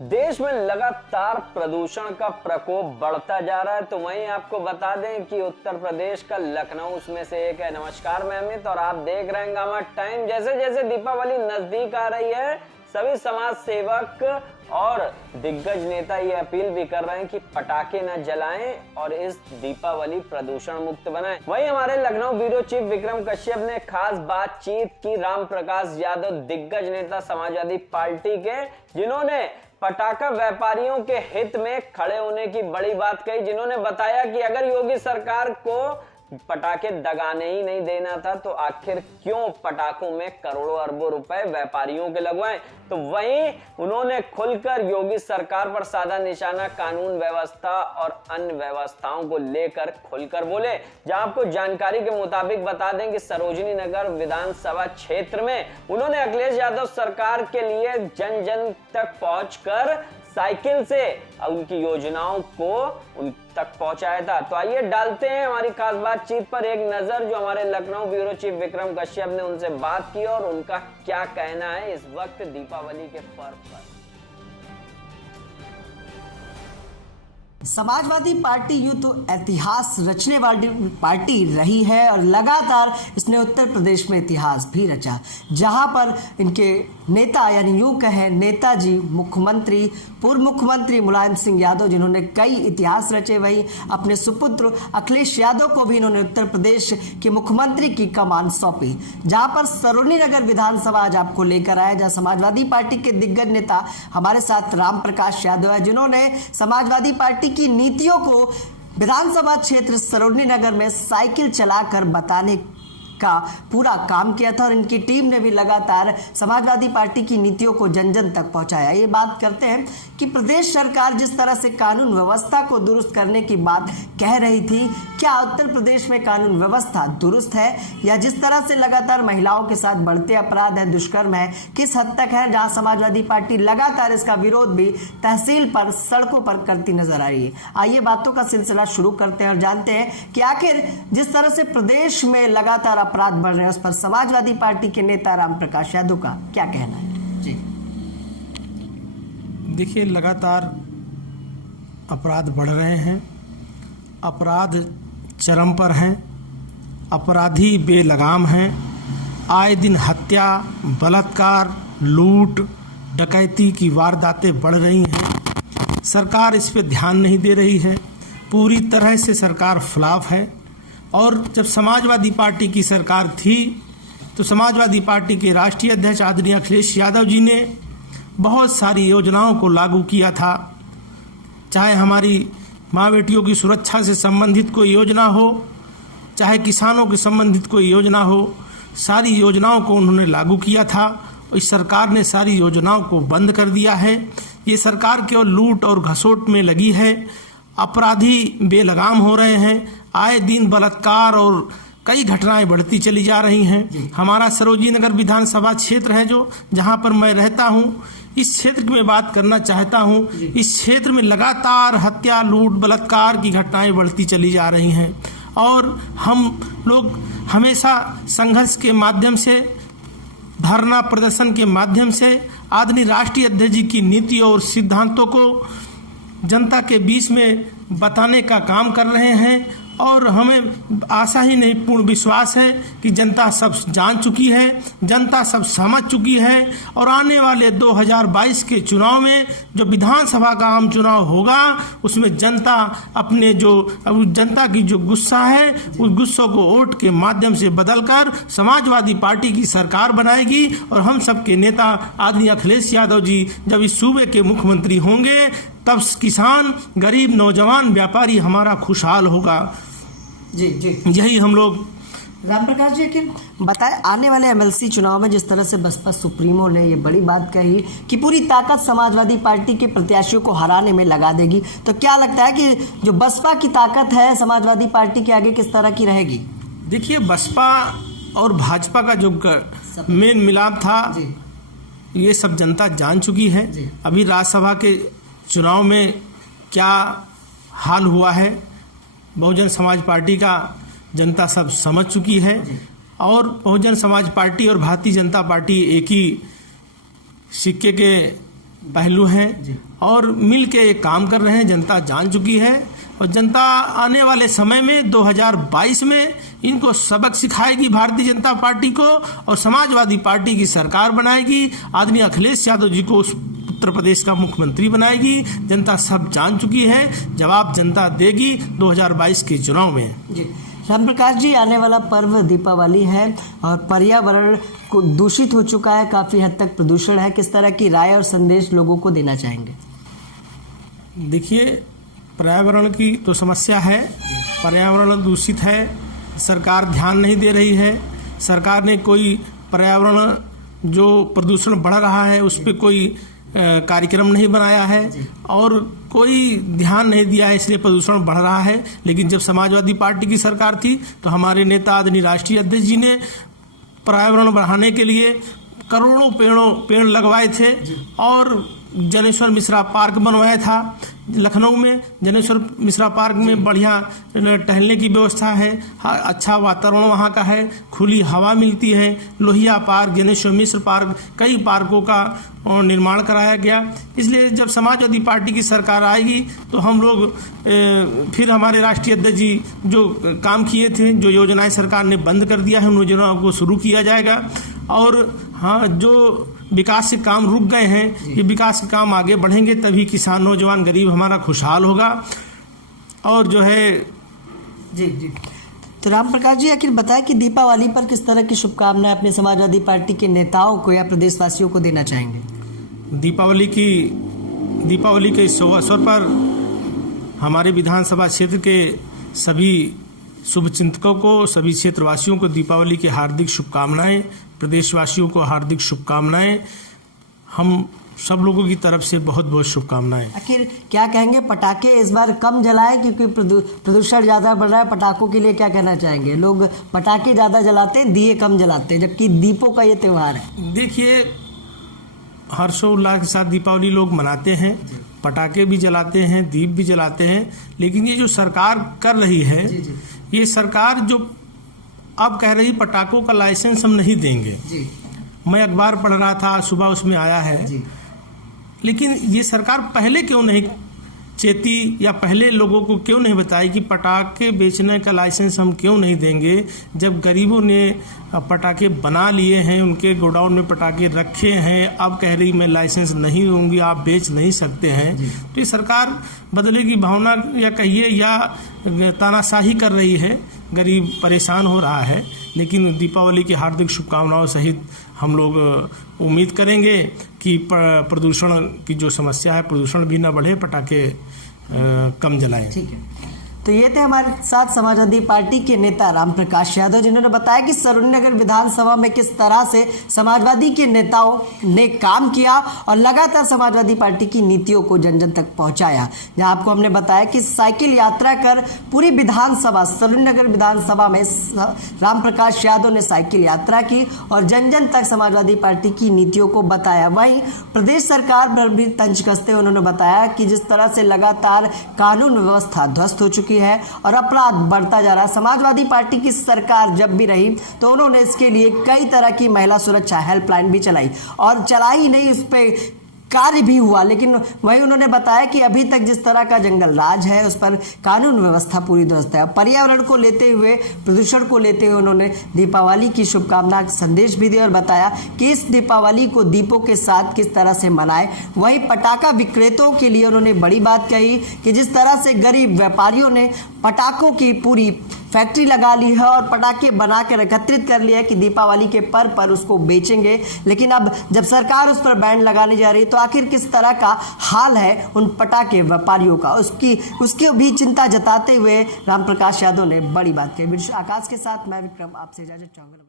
देश में लगातार प्रदूषण का प्रकोप बढ़ता जा रहा है, तो वहीं आपको बता दें कि उत्तर प्रदेश का लखनऊ उसमें से एक है। नमस्कार, मैं अमित और आप देख रहे हैं गामा टाइम। जैसे जैसे दीपावली नजदीक आ रही है, सभी समाज सेवक और दिग्गज नेता ये अपील भी कर रहे हैं कि पटाखे न जलाएं और इस दीपावली प्रदूषण मुक्त बनाएं। वहीं हमारे लखनऊ ब्यूरो चीफ विक्रम कश्यप ने खास बातचीत की राम प्रकाश यादव, दिग्गज नेता समाजवादी पार्टी के, जिन्होंने पटाखा व्यापारियों के हित में खड़े होने की बड़ी बात कही। जिन्होंने बताया कि अगर योगी सरकार को पटाखे दगाने ही नहीं देना था तो आखिर क्यों पटाखों में करोड़ों अरबों रुपए व्यापारियों के लगवाएं। तो वहीं उन्होंने खुलकर योगी सरकार पर साधा निशाना कानून व्यवस्था और अन्य व्यवस्थाओं को लेकर खुलकर बोले। जहां आपको जानकारी के मुताबिक बता दें कि सरोजनी नगर विधानसभा क्षेत्र में उन्होंने अखिलेश यादव सरकार के लिए जन जन तक पहुंचकर साइकिल से उनकी योजनाओं को उन तक पहुंचाया था। तो आइए डालते हैं हमारी खास बातचीत पर एक नजर, जो हमारे लखनऊ ब्यूरो चीफ विक्रम कश्यप ने उनसे बात की और उनका क्या कहना है इस वक्त दीपावली के पर्व पर। समाजवादी पार्टी यूं तो इतिहास रचने वाली पार्टी रही है और लगातार इसने उत्तर प्रदेश में इतिहास भी रचा, जहां पर इनके नेता यानी यूं कहें नेताजी मुख्यमंत्री पूर्व मुख्यमंत्री मुलायम सिंह यादव, जिन्होंने कई इतिहास रचे, वही अपने सुपुत्र अखिलेश यादव को भी इन्होंने उत्तर प्रदेश के मुख्यमंत्री की कमान सौंपी। जहां पर सरोजनी नगर विधानसभा आज आपको लेकर आए, जहां समाजवादी पार्टी के दिग्गज नेता हमारे साथ राम प्रकाश यादव है, जिन्होंने समाजवादी पार्टी की नीतियों को विधानसभा क्षेत्र सरोजनी नगर में साइकिल चलाकर बताने का पूरा काम किया था और इनकी टीम ने भी लगातार समाजवादी पार्टी की नीतियों को जन जन तक पहुंचाया। ये बात करते हैं कि प्रदेश सरकार जिस तरह से कानून व्यवस्था को दुरुस्त करने की बात कह रही थी, क्या उत्तर प्रदेश में कानून व्यवस्था दुरुस्त है या जिस तरह से लगातार महिलाओं के साथ बढ़ते अपराध है, दुष्कर्म है, किस हद तक है, जहां समाजवादी पार्टी लगातार इसका विरोध भी तहसील पर सड़कों पर करती नजर आ रही है। आइए बातों का सिलसिला शुरू करते हैं और जानते हैं कि आखिर जिस तरह से प्रदेश में लगातार अपराध बढ़ रहे हैं उस पर समाजवादी पार्टी के नेता राम प्रकाश यादव का क्या कहना है। जी देखिए, लगातार अपराध बढ़ रहे हैं, अपराध चरम पर हैं, अपराधी बेलगाम हैं। आए दिन हत्या, बलात्कार, लूट, डकैती की वारदातें बढ़ रही हैं। सरकार इस पे ध्यान नहीं दे रही है, पूरी तरह से सरकार फ्लॉप है। और जब समाजवादी पार्टी की सरकार थी तो समाजवादी पार्टी के राष्ट्रीय अध्यक्ष आदरणीय अखिलेश यादव जी ने बहुत सारी योजनाओं को लागू किया था। चाहे हमारी माँ बेटियों की सुरक्षा से संबंधित कोई योजना हो, चाहे किसानों के संबंधित कोई योजना हो, सारी योजनाओं को उन्होंने लागू किया था। इस सरकार ने सारी योजनाओं को बंद कर दिया है। ये सरकार केवल लूट और घसोट में लगी है। अपराधी बेलगाम हो रहे हैं, आए दिन बलात्कार और कई घटनाएं बढ़ती चली जा रही हैं। हमारा सरोजनी नगर विधानसभा क्षेत्र है जो जहां पर मैं रहता हूं, इस क्षेत्र की मैं बात करना चाहता हूं। इस क्षेत्र में लगातार हत्या, लूट, बलात्कार की घटनाएं बढ़ती चली जा रही हैं और हम लोग हमेशा संघर्ष के माध्यम से, धरना प्रदर्शन के माध्यम से आदरणीय राष्ट्रीय अध्यक्ष जी की नीति और सिद्धांतों को जनता के बीच में बताने का काम कर रहे हैं और हमें आशा ही नहीं पूर्ण विश्वास है कि जनता सब जान चुकी है, जनता सब समझ चुकी है और आने वाले 2022 के चुनाव में जो विधानसभा का आम चुनाव होगा उसमें जनता अपने जनता की जो गुस्सा है उस गुस्सों को वोट के माध्यम से बदलकर समाजवादी पार्टी की सरकार बनाएगी और हम सबके नेता आदरणीय अखिलेश यादव जी जब इस सूबे के मुख्यमंत्री होंगे तब किसान, गरीब, नौजवान, व्यापारी हमारा खुशहाल होगा। जी जी, यही हम लोग। राम प्रकाश जी, लेकिन बताएं, आने वाले एमएलसी चुनाव में जिस तरह से बसपा सुप्रीमो ने ये बड़ी बात कही कि पूरी ताकत समाजवादी पार्टी के प्रत्याशियों को हराने में लगा देगी, तो क्या लगता है कि जो बसपा की ताकत है समाजवादी पार्टी के आगे किस तरह की रहेगी? देखिए, बसपा और भाजपा का जो मेन मिलाप था ये सब जनता जान चुकी है। अभी राज्यसभा के चुनाव में क्या हाल हुआ है बहुजन समाज पार्टी का जनता सब समझ चुकी है और बहुजन समाज पार्टी और भारतीय जनता पार्टी एक ही सिक्के के पहलू हैं और मिल के ये काम कर रहे हैं। जनता जान चुकी है और जनता आने वाले समय में 2022 में इनको सबक सिखाएगी भारतीय जनता पार्टी को और समाजवादी पार्टी की सरकार बनाएगी। आदरणीय अखिलेश यादव जी को उत्तर प्रदेश का मुख्यमंत्री बनाएगी। जनता सब जान चुकी है, जवाब जनता देगी 2022 के चुनाव में। राम प्रकाश जी, आने वाला पर्व दीपावली है और पर्यावरण को दूषित हो चुका है, काफी हद तक प्रदूषण है। किस तरह की राय और संदेश लोगों को देना चाहेंगे? देखिए, पर्यावरण की तो समस्या है, पर्यावरण दूषित है, सरकार ध्यान नहीं दे रही है। सरकार ने कोई पर्यावरण जो प्रदूषण बढ़ रहा है उस पर कोई कार्यक्रम नहीं बनाया है और कोई ध्यान नहीं दिया है, इसलिए प्रदूषण बढ़ रहा है। लेकिन जब समाजवादी पार्टी की सरकार थी तो हमारे नेता आदरणीय राष्ट्रीय अध्यक्ष जी ने पर्यावरण बढ़ाने के लिए करोड़ों पेड़ लगवाए थे और जनेश्वर मिश्रा पार्क बनवाया था लखनऊ में। जनेश्वर मिश्रा पार्क में बढ़िया टहलने की व्यवस्था है, अच्छा वातावरण वहाँ का है, खुली हवा मिलती है। लोहिया पार्क, जनेश्वर मिश्र पार्क, कई पार्कों का निर्माण कराया गया। इसलिए जब समाजवादी पार्टी की सरकार आएगी तो हम लोग फिर हमारे राष्ट्रीय अध्यक्ष जी जो काम किए थे, जो योजनाएं सरकार ने बंद कर दिया है, उन योजनाओं को शुरू किया जाएगा। और हाँ, जो विकास के काम रुक गए हैं, ये विकास के काम आगे बढ़ेंगे तभी किसान, नौजवान, गरीब हमारा खुशहाल होगा। और जो है जी। तो राम प्रकाश जी, आखिर बताएं कि दीपावली पर किस तरह की शुभकामनाएं अपने समाजवादी पार्टी के नेताओं को या प्रदेशवासियों को देना चाहेंगे? दीपावली के इस अवसर पर हमारे विधानसभा क्षेत्र के सभी शुभचिंतकों को, सभी क्षेत्रवासियों को दीपावली की हार्दिक शुभकामनाएं, प्रदेशवासियों को हार्दिक शुभकामनाएं। हम सब लोगों की तरफ से बहुत बहुत शुभकामनाएं। आखिर क्या कहेंगे, पटाखे इस बार कम जलाएं क्योंकि प्रदूषण ज़्यादा बढ़ रहा है, पटाखों के लिए क्या कहना चाहेंगे? लोग पटाखे ज़्यादा जलाते हैं, दिए कम जलाते हैं, जबकि दीपों का ये त्यौहार है। देखिए, हर्षोल्लास के साथ दीपावली लोग मनाते हैं, पटाखे भी जलाते हैं, दीप भी जलाते हैं। लेकिन ये जो सरकार कर रही है, ये सरकार जो अब कह रही पटाखों का लाइसेंस हम नहीं देंगे। मैं अखबार पढ़ रहा था, सुबह उसमें आया है। लेकिन ये सरकार पहले क्यों नहीं चेती या पहले लोगों को क्यों नहीं बताई कि पटाखे बेचने का लाइसेंस हम क्यों नहीं देंगे? जब गरीबों ने पटाखे बना लिए हैं, उनके गोडाउन में पटाखे रखे हैं, अब कह रही मैं लाइसेंस नहीं दूंगी, आप बेच नहीं सकते हैं। तो ये सरकार बदले की भावना या कहिए या तानाशाही कर रही है, गरीब परेशान हो रहा है। लेकिन दीपावली की हार्दिक शुभकामनाओं सहित हम लोग उम्मीद करेंगे कि प्रदूषण की जो समस्या है, प्रदूषण भी न बढ़े, पटाखे कम जलाएं। ठीक है, तो ये थे हमारे साथ समाजवादी पार्टी के नेता राम प्रकाश यादव, जिन्होंने बताया कि सरोजनीनगर विधानसभा में किस तरह से समाजवादी के नेताओं ने काम किया और लगातार समाजवादी पार्टी की नीतियों को जन जन तक पहुंचाया। जहां आपको हमने बताया कि साइकिल यात्रा कर पूरी विधानसभा, सरोजनीनगर विधानसभा में राम प्रकाश यादव ने साइकिल यात्रा की और जन जन तक समाजवादी पार्टी की नीतियों को बताया। वहीं प्रदेश सरकार पर भी तंज कसते हुए उन्होंने बताया कि जिस तरह से लगातार कानून व्यवस्था ध्वस्त हो चुकी है और अपराध बढ़ता जा रहा है। समाजवादी पार्टी की सरकार जब भी रही तो उन्होंने इसके लिए कई तरह की महिला सुरक्षा हेल्पलाइन भी चलाई और चलाई ही नहीं, इस पे कार्य भी हुआ। लेकिन वही उन्होंने बताया कि अभी तक जिस तरह का जंगल राज है उस पर कानून व्यवस्था पूरी दुरुस्त है। पर्यावरण को लेते हुए, प्रदूषण को लेते हुए उन्होंने दीपावली की शुभकामना संदेश भी दिया और बताया कि इस दीपावली को दीपों के साथ किस तरह से मनाएं। वहीं पटाखा विक्रेताओं के लिए उन्होंने बड़ी बात कही कि जिस तरह से गरीब व्यापारियों ने पटाखों की पूरी फैक्ट्री लगा ली है और पटाखे बनाकर एकत्रित कर लिया है कि दीपावली के पर्व पर उसको बेचेंगे। लेकिन अब जब सरकार उस पर बैन लगाने जा रही है तो आखिर किस तरह का हाल है उन पटाखे व्यापारियों का, उसकी भी चिंता जताते हुए राम प्रकाश यादव ने बड़ी बात कही। आकाश के साथ मैं विक्रम आपसे इजाजत चाहूंगा।